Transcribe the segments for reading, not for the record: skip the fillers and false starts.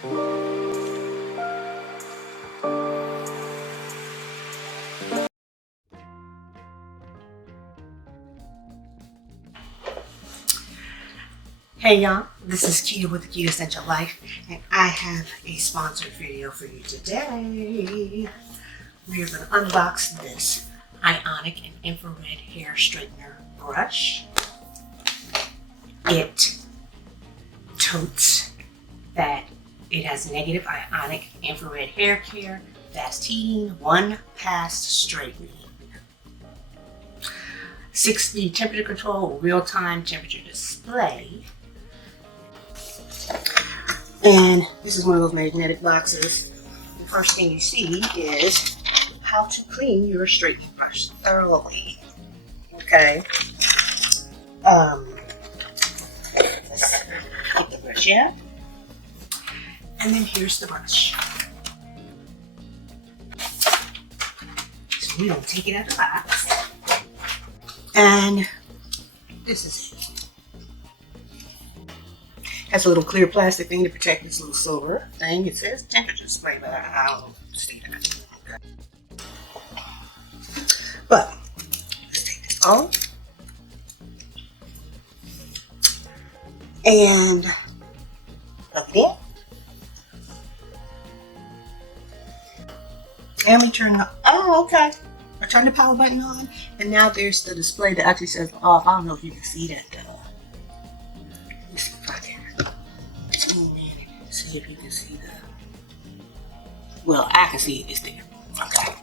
Hey y'all, this is Quita with the Quitassential Life, and I have a sponsored video for you today. We are going to unbox this Ionic and infrared hair straightener brush. It totes that it has negative ionic infrared hair care, fast heating, one pass straightening, 6-speed temperature control, real-time temperature display. And this is one of those magnetic boxes. The first thing you see is how to clean your straightening brush thoroughly. Okay. Let's get the brush out. And then here's the brush. So we're going to take it out of the box. And this is it. Has a little clear plastic thing to protect this little silver thing. It says temperature display, but I don't see that. Okay. But let's take this off and plug it in. And we turn the I turn the power button on, and now there's the display that actually says off. I don't know if you can see that. Let me see if I can. See if you can see the. Well, I can see it. It's there. Okay.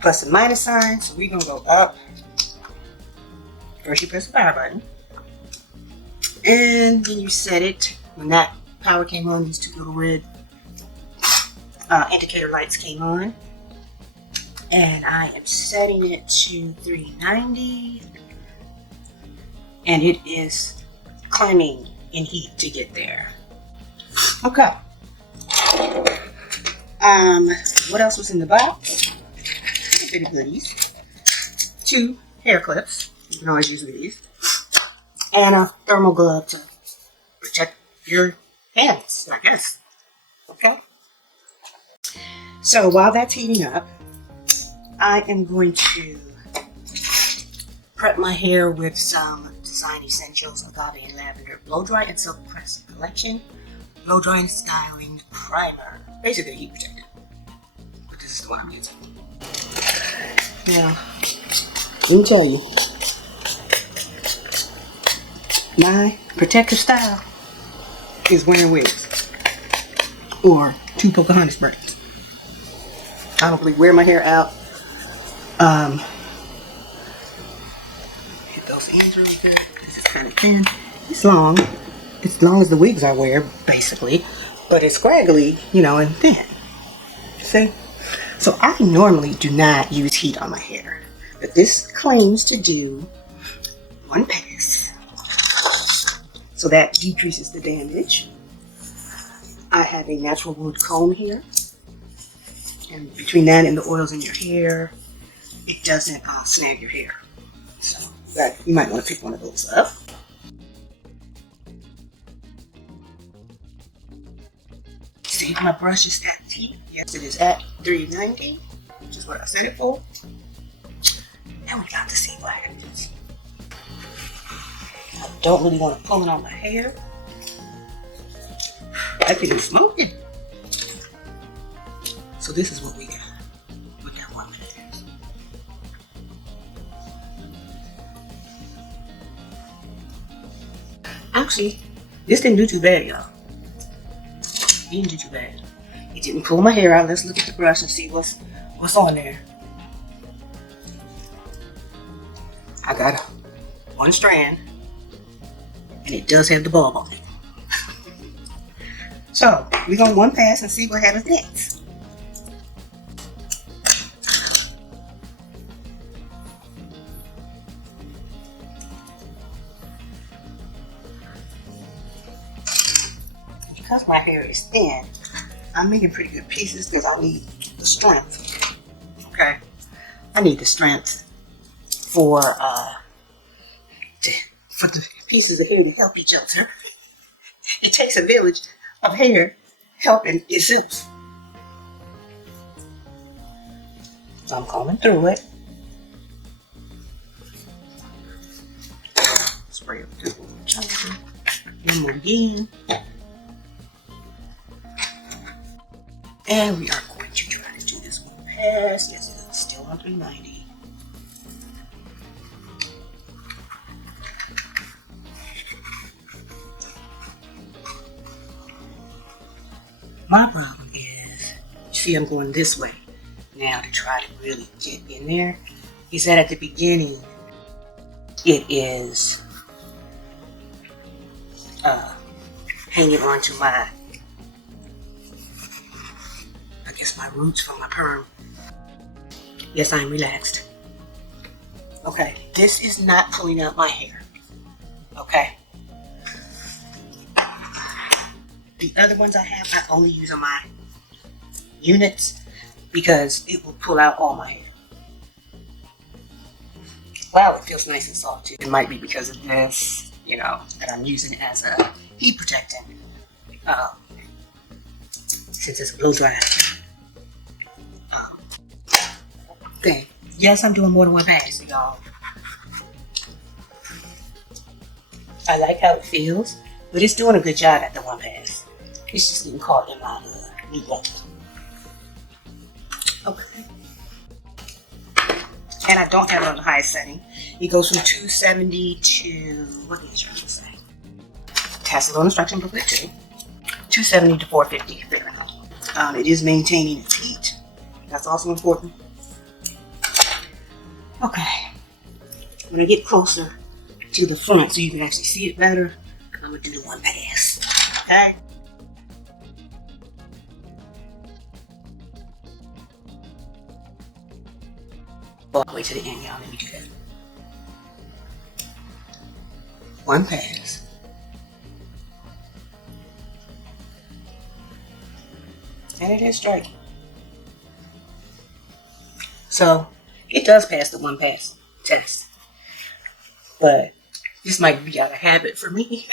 Plus the minus sign. So we're gonna go up. First, you press the power button, and then you set it. When that power came on, these two little red indicator lights came on, and I am setting it to 390, and it is climbing in heat to get there. Okay. What else was in the box? Bitty goodies. 2 hair clips. You can always use these. And a thermal glove to protect your hands, I guess. Okay. So while that's heating up, I am going to prep my hair with some Design Essentials Agave and Lavender Blow Dry and Silk Press Collection Blow Dry and Styling Primer. Basically heat protectant, but this is the one I'm using. Now, let me tell you, my protective style is wearing wigs or 2 Pocahontas braids. I don't really wear my hair out. Hit those ends really good because it's kind of thin. It's long. It's as long as the wigs I wear, basically. But it's scraggly, you know, and thin. See? So I normally do not use heat on my hair. But this claims to do 1 pass. So that decreases the damage. I have a natural wood comb here. And between that and the oils in your hair, it doesn't snag your hair. So that you might want to pick one of those up. See if my brush is at heat. Yes, it is at 390, which is what I set it for. And we got to see what happens. I don't really want to pull it on my hair. I think it's smoking. So this is what we got with that 1 minute. Actually, this didn't do too bad, y'all. It didn't do too bad. It didn't pull my hair out. Let's look at the brush and see what's on there. I got 1 strand, and it does have the bulb on it. So we're gonna 1 pass and see what happens next. Because my hair is thin, I'm making pretty good pieces because I need the strength. Okay, I need the strength for the pieces of hair to help each other. It takes a village of hair helping itself. So I'm combing through it. Spray up this little chunky. Then move again. And we are going to try to do this one pass. Yes, it is still on 390. My problem is, you see I'm going this way now to try to really get in there. He said at the beginning, it is hanging on to my, I guess my roots from my perm. Yes, I'm relaxed. Okay, this is not pulling out my hair. Okay. The other ones I have, I only use on my units because it will pull out all my hair. Wow, it feels nice and soft too. It might be because of this, you know, that I'm using as a heat protectant. Since it's a blow dry thing. Yes, I'm doing more than one pass, y'all. I like how it feels, but it's doing a good job at the one pass. It's just getting caught in my meat lock. Okay. And I don't have it on the highest setting. It goes from 270 to, what are you trying to say? It has a little instruction booklet too. 270 to 450 Fahrenheit. It is maintaining its heat. That's also important. Okay. I'm gonna get closer to the front so you can actually see it better. I'm gonna do the one pass. Okay. All the way to the end, y'all. Let me do that. One pass. And it is straight. So it does pass the one pass test. But this might be out of habit for me.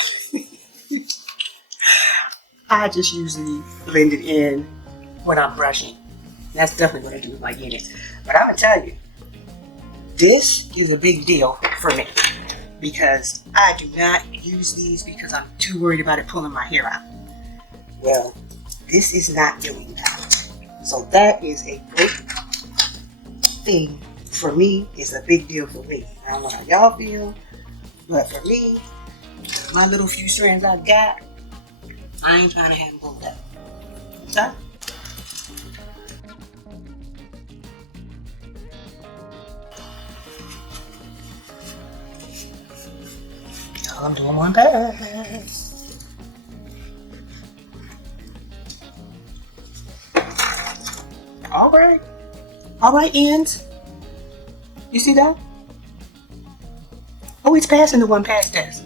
I just usually blend it in when I'm brushing. That's definitely what I do with my unit. But I'm gonna tell you, this is a big deal for me because I do not use these because I'm too worried about it pulling my hair out. Well, this is not doing that. So that is a great thing for me. It's a big deal for me. I don't know how y'all feel, but for me, my little few strands I got, I ain't trying to have them pulled out. Okay? I'm doing one pass. All right, ends. You see that? Oh, it's passing the one pass test.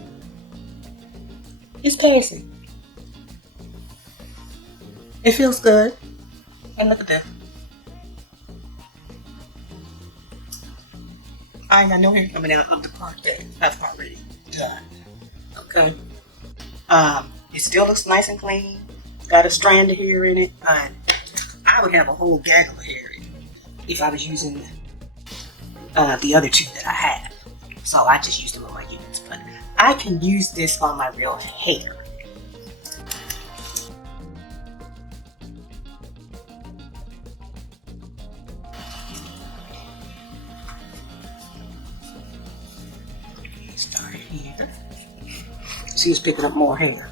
It's passing. It feels good. And look at this. I ain't got no hair coming out of the part that I've already done. Okay. It still looks nice and clean. Got a strand of hair in it, but I would have a whole gaggle of hair if I was using the other two that I have. So I just used them on my units, but I can use this on my real hair. Start here. See, it's picking up more hair.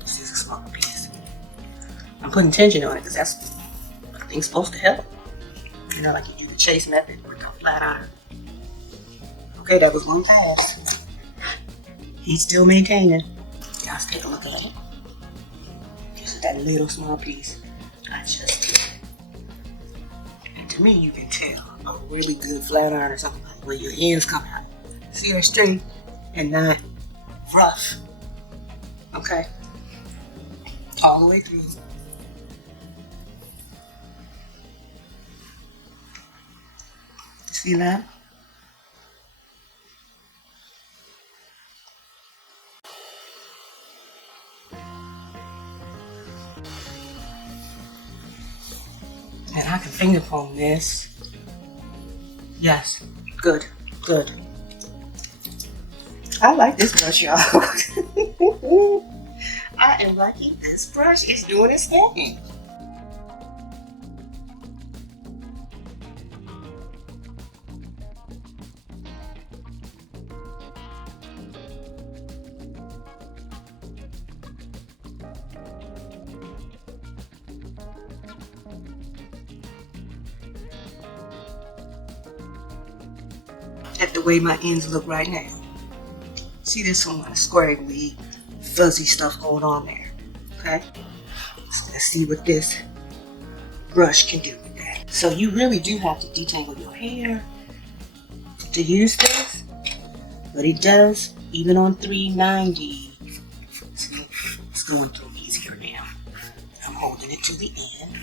This is a small piece. I'm putting tension on it because that's what I think's supposed to help. You know, like you do the chase method with the flat iron. Okay, that was one pass. He's still maintaining. Let's take a look at it. Just that little small piece. I just did. And to me, you can tell a really good flat iron or something like where your ends come out. See, they're straight and not rough. Okay. All the way through. See that? And I can finger comb this. Yes, good, good. I like this brush, y'all. I am liking this brush. It's doing its thing. At the way my ends look right now. See, there's some kind of squiggly, fuzzy stuff going on there. Okay? So let's see what this brush can do with that. So you really do have to detangle your hair to use this, but it does, even on 390. It's going through easier now. I'm holding it to the end.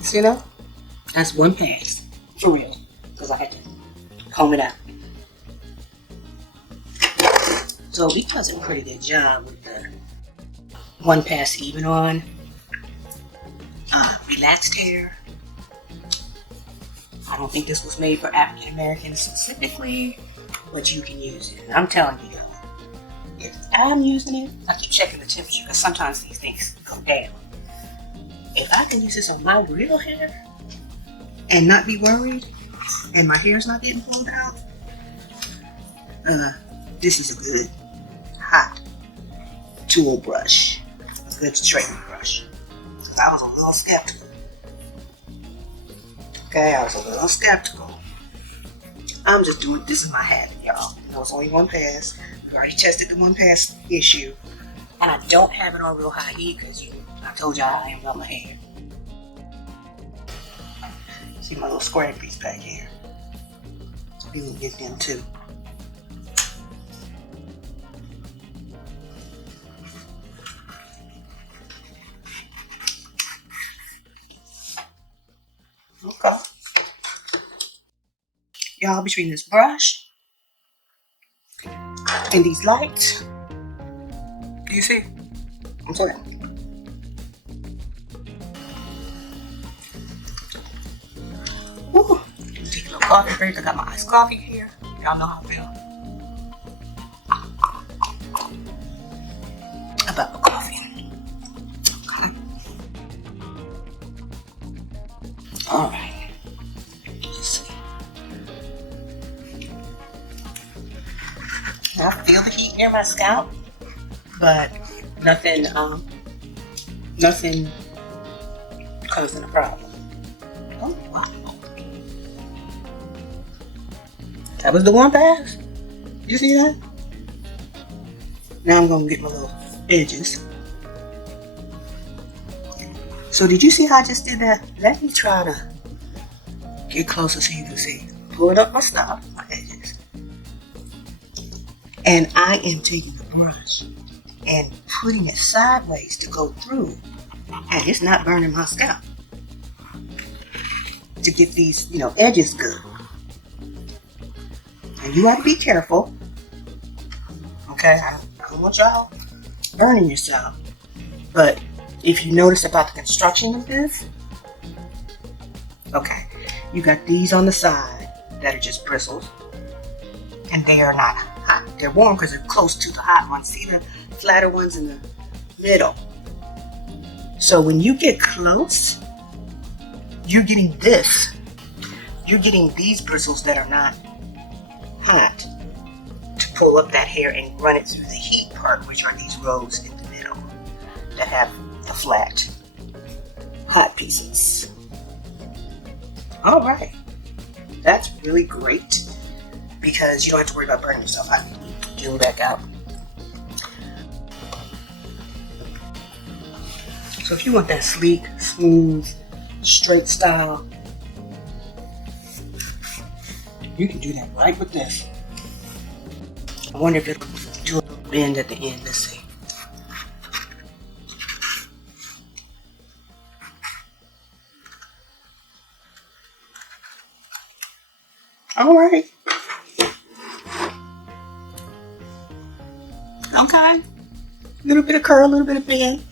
See that? That's one pass. For real. Because I had to comb it out. So he does a pretty good job with the one pass even on relaxed hair. I don't think this was made for African Americans specifically, but you can use it. And I'm telling you, if I'm using it, I keep checking the temperature because sometimes these things go down. If I can use this on my real hair and not be worried, and my hair's not getting pulled out, this is a good hot tool brush, a good straightening brush. I was a little skeptical. Okay, I was a little skeptical. I'm just doing, this is my habit, y'all. You know, it's only one pass. We already tested the one pass issue, and I don't have it on real high heat because I told y'all I am about my hair. See my little square piece back here. We will get them too. Okay. Y'all, between this brush and these lights, do you see? I'm sorry. Woo. Take a little coffee break. I got my iced coffee here. Y'all know how I feel about the coffee. Okay. All right. I feel the heat near my scalp, but nothing causing a problem. Oh wow. That was the one pass. You see that? Now I'm gonna get my little edges. So did you see how I just did that? Let me try to get closer so you can see. Pulling up my stuff, my edges. And I am taking the brush and putting it sideways to go through. And it's not burning my scalp. To get these, edges good. And you have to be careful. Okay, I don't want y'all burning yourself. But if you notice about the construction of this, okay, you got these on the side that are just bristles. And they are not hot. They're warm because they're close to the hot ones. See the flatter ones in the middle. So when you get close, you're getting this. You're getting these bristles that are not hot to pull up that hair and run it through the heat part, which are these rows in the middle that have the flat, hot pieces. All right. That's really great because you don't have to worry about burning yourself. I can get them back out. So if you want that sleek, smooth, straight style, you can do that right with this. I wonder if it'll do a little bend at the end. Let's see. All right. Okay. A little bit of curl, a little bit of bend.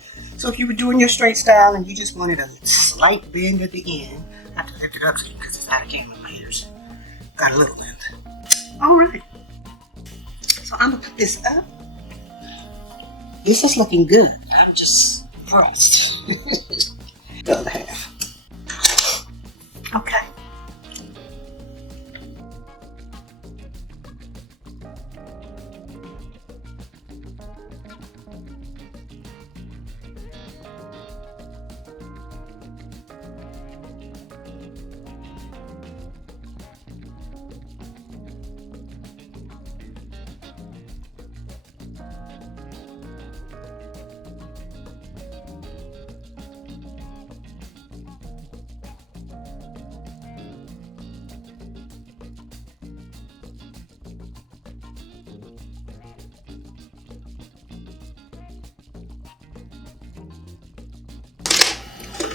So if you were doing your straight style and you just wanted a slight bend at the end, I have to lift it up because it's out of camera. My hair's got a little length. Alright. So I'm going to put this up. This is looking good. I'm just impressed. The other half. Okay.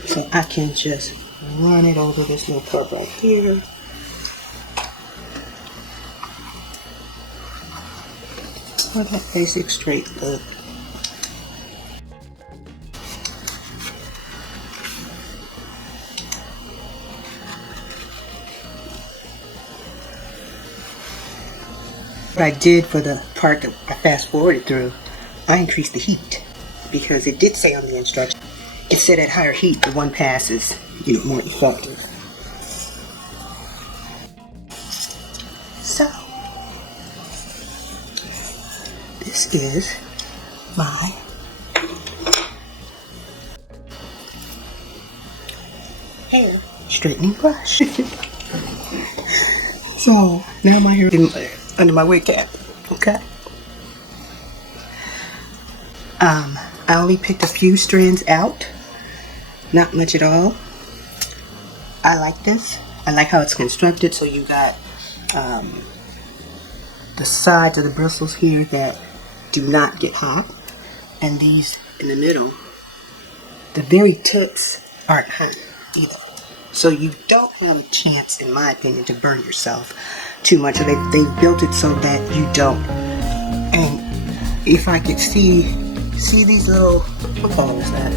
So I can just run it over this little part right here. For that basic straight look. What I did for the part that I fast forwarded through, I increased the heat because it did say on the instructions, it said at higher heat the one pass is, more effective. So this is my hair straightening brush. So now my hair is under my wig cap. Okay. I only picked a few strands out. Not much at all. I like this. I like how it's constructed. So you got the sides of the bristles here that do not get hot. And these in the middle, the very tips aren't hot either. So you don't have a chance, in my opinion, to burn yourself too much. So they built it so that you don't. And if I could see these little, what color is that?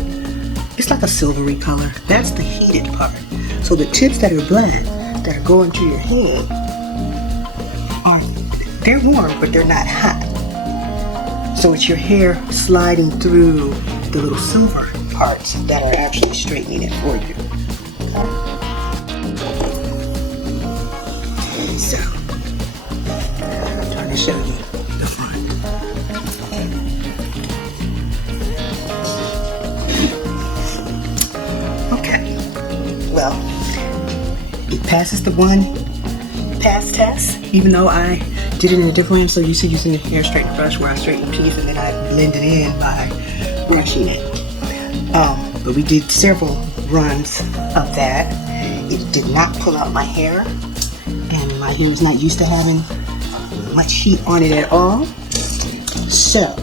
It's like a silvery color. That's the heated part. So the tips that are black, that are going to your head, they're warm, but they're not hot. So it's your hair sliding through the little silver parts that are actually straightening it for you. So, I'm trying to show you the front. Okay, well, it passes the one pass test, even though I did it in a different way. I'm so used to using the hair straightening brush where I straighten the piece and then I blend it in by brushing it. But we did several runs of that. It did not pull out my hair, and my hair is not used to having much heat on it at all. So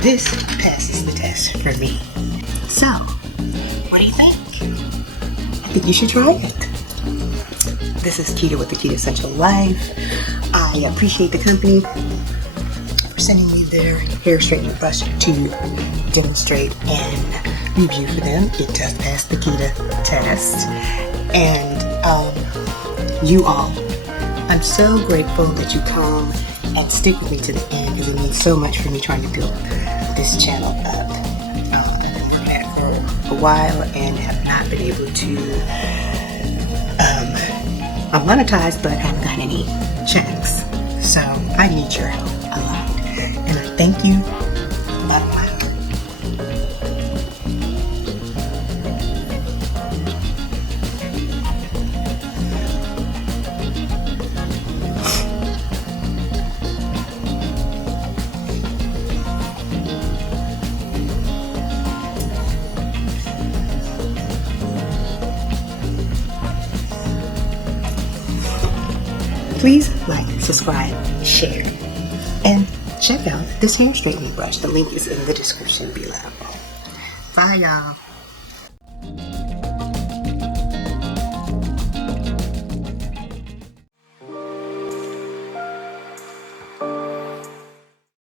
this passes the test for me. So what do you think? I think you should try it. This is Quita with the Quitassential Life. I appreciate the company for sending me their hair straightening brush to demonstrate and review for them. It does pass the Quita test. And you all, I'm so grateful that you come and stick with me to the end because it means so much for me trying to build this channel up. I've been working at it for a while and have not been able to monetize, but haven't gotten any checks. So I need your help a lot. And I thank you from the bottom of my heart. Please like, subscribe, share, and check out this hair straightening brush. The link is in the description below. Bye, y'all.